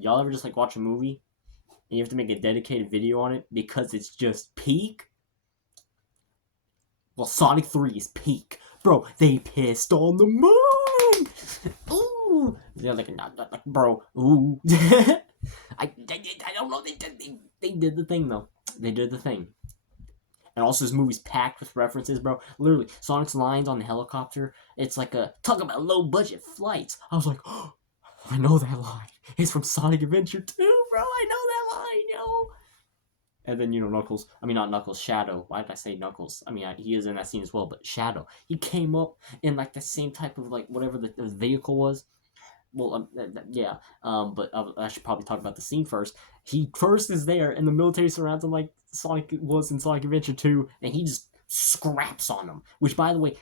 Y'all ever just like watch a movie and you have to make a dedicated video on it because it's just peak? Well, Sonic 3 is peak. Bro, they pissed on the moon! Ooh! They're like, bro, ooh. I don't know, they did the thing, though. They did the thing. And also, this movie's packed with references, bro. Literally, Sonic's lines on the helicopter, it's like a, talk about low-budget flights. I was like, oh, I know that line. It's from Sonic Adventure 2, bro. I know that line, yo. And then, Knuckles. I mean, not Knuckles, Shadow. Why did I say Knuckles? I mean, he is in that scene as well, but Shadow. He came up in, like, the same type of, like, whatever the vehicle was. Well, yeah. But I should probably talk about the scene first. He first is there, and the military surrounds him like Sonic was in Sonic Adventure 2, and he just scraps on them. Which, by the way,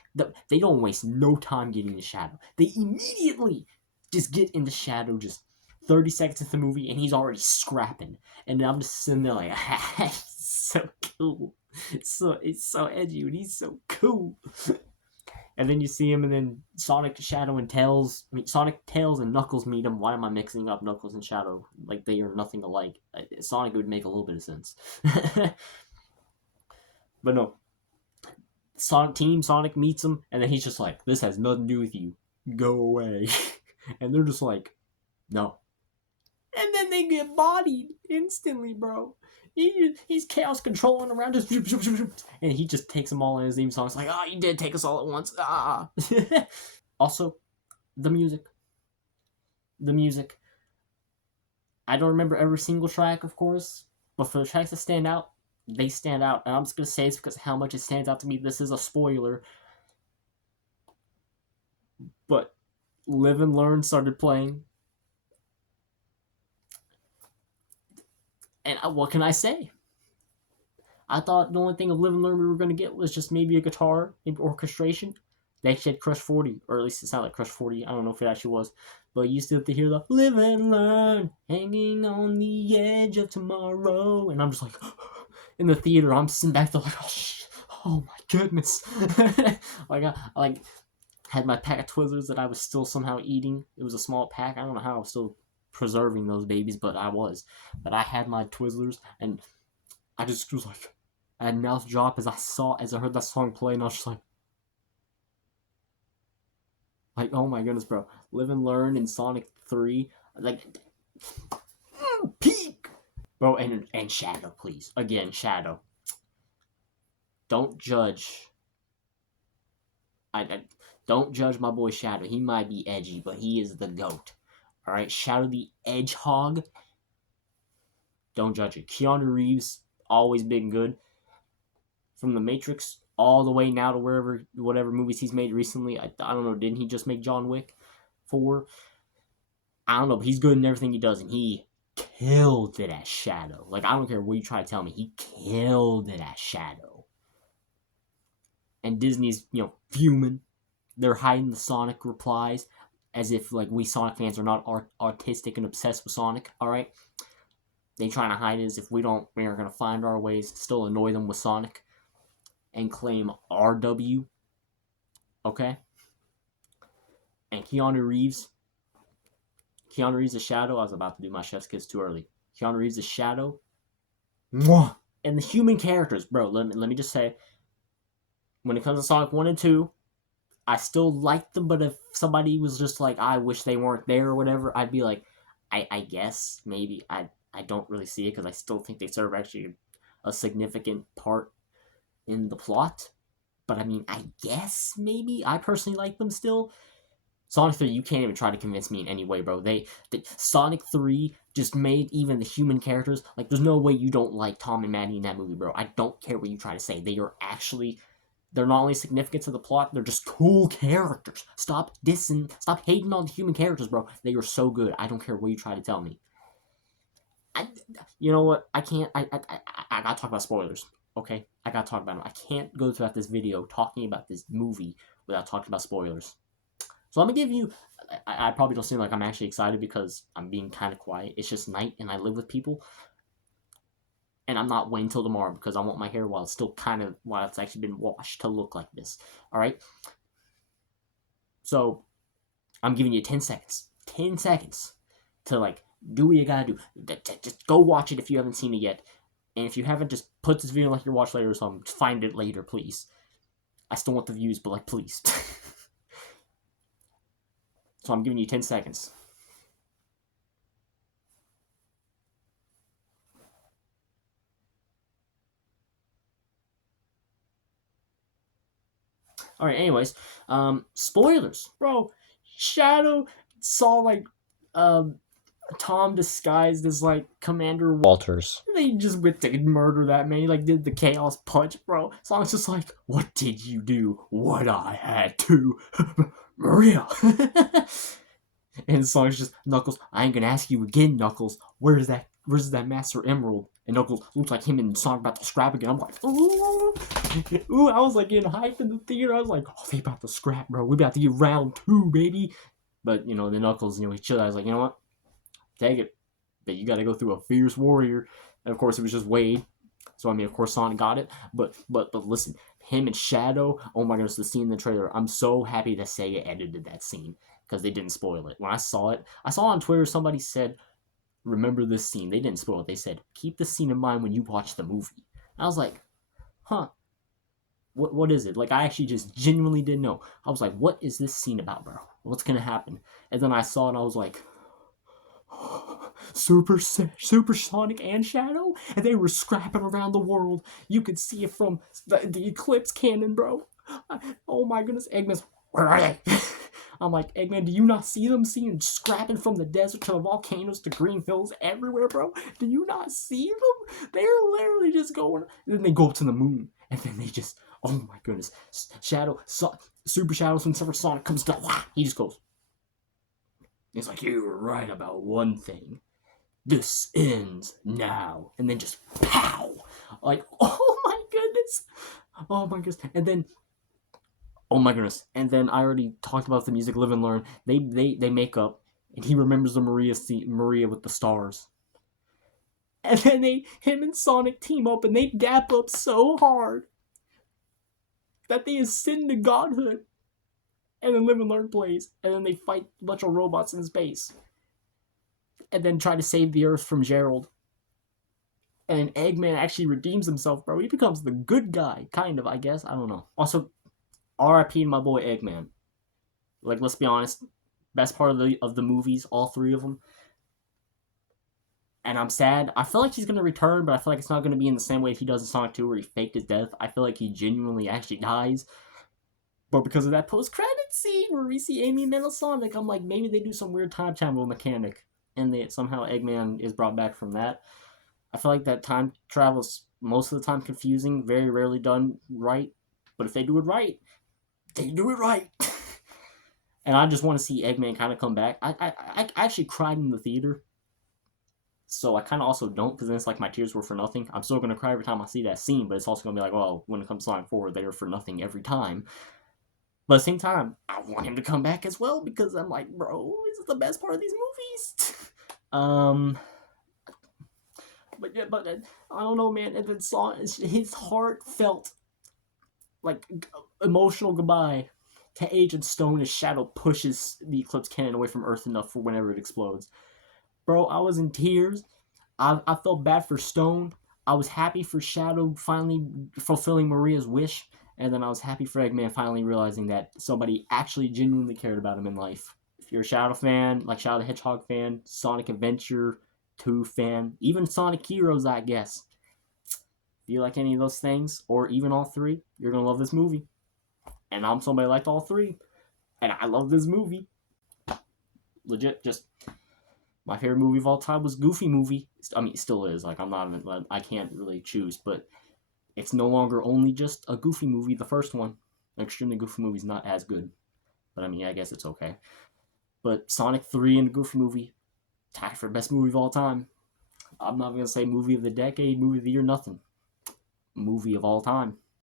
they don't waste no time getting the Shadow. They immediately just get into Shadow, just 30 seconds into the movie, and he's already scrapping. And I'm just sitting there like, so cool. It's so edgy, and he's so cool. And then you see him, and then Sonic, Shadow, and Tails. I mean, Sonic, Tails, and Knuckles meet him. Why am I mixing up Knuckles and Shadow? Like, they are nothing alike. Sonic would make a little bit of sense. But no. Team Sonic meets him, and then he's just like, this has nothing to do with you. Go away. And they're just like, no. And then they get bodied instantly, bro. He's chaos controlling around us, and he just takes them all in his theme song. It's like, oh, you did take us all at once. Ah. Also, the music. The music. I don't remember every single track, of course, but for the tracks that stand out, they stand out. And I'm just going to say it's because of how much it stands out to me. This is a spoiler. But Live and Learn started playing. And what can I say? I thought the only thing of Live and Learn we were going to get was just maybe a guitar, maybe orchestration. They actually had Crush 40, or at least it sounded like Crush 40. I don't know if it actually was. But you still have to hear the Live and Learn, hanging on the edge of tomorrow. And I'm just like, in the theater, I'm sitting back there like, oh my goodness. I had my pack of Twizzlers that I was still somehow eating. It was a small pack. I don't know how I was still preserving those babies, but I was. But I had my Twizzlers, and I just was like, I had mouth drop as I heard that song play, and I was just like, oh my goodness, bro. Live and Learn in Sonic 3, like, peak! Bro, and Shadow, please. Again, Shadow. Don't judge. Don't judge my boy Shadow. He might be edgy, but he is the GOAT. Alright, Shadow the Hedgehog. Don't judge it. Keanu Reeves, always been good. From The Matrix all the way now to whatever movies he's made recently. I don't know, didn't he just make John Wick 4? I don't know, but he's good in everything he does, and he killed it as Shadow. Like, I don't care what you try to tell me, he killed it as Shadow. And Disney's, fuming. They're hiding the Sonic replies as if, like, we Sonic fans are not artistic and obsessed with Sonic, alright? They trying to hide it as if we are going to find our ways to still annoy them with Sonic and claim RW, okay? And Keanu Reeves is Shadow. I was about to do my chef's kiss too early. Keanu Reeves is Shadow. Mwah! And the human characters, bro, let me just say, when it comes to Sonic 1 and 2, I still like them, but if somebody was just like, I wish they weren't there or whatever, I'd be like, I guess, maybe. I don't really see it because I still think they serve actually a significant part in the plot. But I mean, I guess maybe. I personally like them still. Sonic 3, you can't even try to convince me in any way, bro. Sonic 3 just made even the human characters, like, there's no way you don't like Tom and Maddie in that movie, bro. I don't care what you try to say. They're not only significant to the plot, they're just cool characters. Stop hating on the human characters, bro. They are so good. I don't care what you try to tell me. You know what? I gotta talk about spoilers, okay? I gotta talk about them. I can't go throughout this video talking about this movie without talking about spoilers. So I'm gonna give you, I probably don't seem like I'm actually excited because I'm being kind of quiet. It's just night and I live with people. And I'm not waiting till tomorrow because I want my hair while it's actually been washed to look like this. Alright? So, I'm giving you 10 seconds. 10 seconds to, like, Do what you gotta do. Just go watch it if you haven't seen it yet. And if you haven't, just put this video like your watch later or something. Find it later, please. I still want the views, but like, please. So I'm giving you 10 seconds. All right. Anyways, spoilers, bro. Shadow saw like Tom disguised as like Commander Walters. They just went to murder that man. He like did the chaos punch, bro. So I was just like, what did you do? What I had to, Maria. And Sonic's just, Knuckles, I ain't gonna ask you again, Knuckles. Where's that Master Emerald? And Knuckles looks like him and Sonic about to scrap again. I'm like, ooh. Ooh, I was like getting hyped in the theater. I was like, oh, they about to scrap, bro. We about to get round 2, baby. But, the Knuckles, he chilled. I was like, you know what? Take it. But you gotta go through a fierce warrior. And of course, it was just Wade. So, of course, Sonic got it. But listen, him and Shadow, oh my goodness, the scene in the trailer. I'm so happy that Sega edited that scene because they didn't spoil it. When I saw on Twitter somebody said, remember this scene. They didn't spoil it. They said, keep this scene in mind when you watch the movie. I was like, huh. What is it? Like, I actually just genuinely didn't know. I was like, what is this scene about, bro? What's gonna happen? And then I saw it and I was like, Super Sonic and Shadow? And they were scrapping around the world. You could see it from the Eclipse cannon, bro. Oh my goodness, Eggman's, where are they? I'm like, Eggman, do you not see them scrapping from the desert to the volcanoes to green hills everywhere, bro? Do you not see them? They're literally just going. And then they go to the moon. And then they just, oh my goodness. Super Shadow, whenever Sonic comes down, he just goes. He's like, you were right about one thing. This ends now. And then just pow. Like, oh my goodness. Oh my goodness. And then, oh my goodness. And then I already talked about the music Live and Learn. They make up. And he remembers the Maria with the stars. And then him and Sonic team up and they gap up so hard that they ascend to godhood. And then Live and Learn plays. And then they fight a bunch of robots in space. And then try to save the Earth from Gerald. And Eggman actually redeems himself, bro. He becomes the good guy, kind of, I guess. I don't know. Also, R.I.P. to my boy Eggman. Like, let's be honest. Best part of the movies, all 3 of them. And I'm sad. I feel like he's going to return, but I feel like it's not going to be in the same way he does in Sonic 2 where he faked his death. I feel like he genuinely actually dies. But because of that post-credit scene where we see Amy and Metal Sonic, I'm like, maybe they do some weird time travel mechanic. And somehow Eggman is brought back from that. I feel like that time travel is most of the time confusing, very rarely done right. But if they do it right, they do it right. And I just want to see Eggman kind of come back. I actually cried in the theater. So I kind of also don't, because then it's like my tears were for nothing. I'm still going to cry every time I see that scene, but it's also going to be like, well, when it comes to Sonic 4, they were for nothing every time. But at the same time, I want him to come back as well, because I'm like, bro, this is the best part of these movies. But I don't know, man. And then his heartfelt, like, emotional goodbye to Agent Stone as Shadow pushes the Eclipse cannon away from Earth enough for whenever it explodes. Bro, I was in tears. I felt bad for Stone. I was happy for Shadow finally fulfilling Maria's wish. And then I was happy for Eggman finally realizing that somebody actually genuinely cared about him in life. If you're a Shadow fan, like Shadow the Hedgehog fan, Sonic Adventure 2 fan, even Sonic Heroes, I guess. If you like any of those things, or even all 3, you're going to love this movie. And I'm somebody who liked all 3. And I love this movie. Legit, just my favorite movie of all time was Goofy Movie. I mean, it still is. Like, I can't really choose, but it's no longer only just a Goofy movie. The first one, Extremely Goofy Movie, is not as good. But I mean, I guess it's okay. But Sonic 3 and the Goofy Movie, tied for best movie of all time. I'm not going to say movie of the decade, movie of the year, nothing. Movie of all time.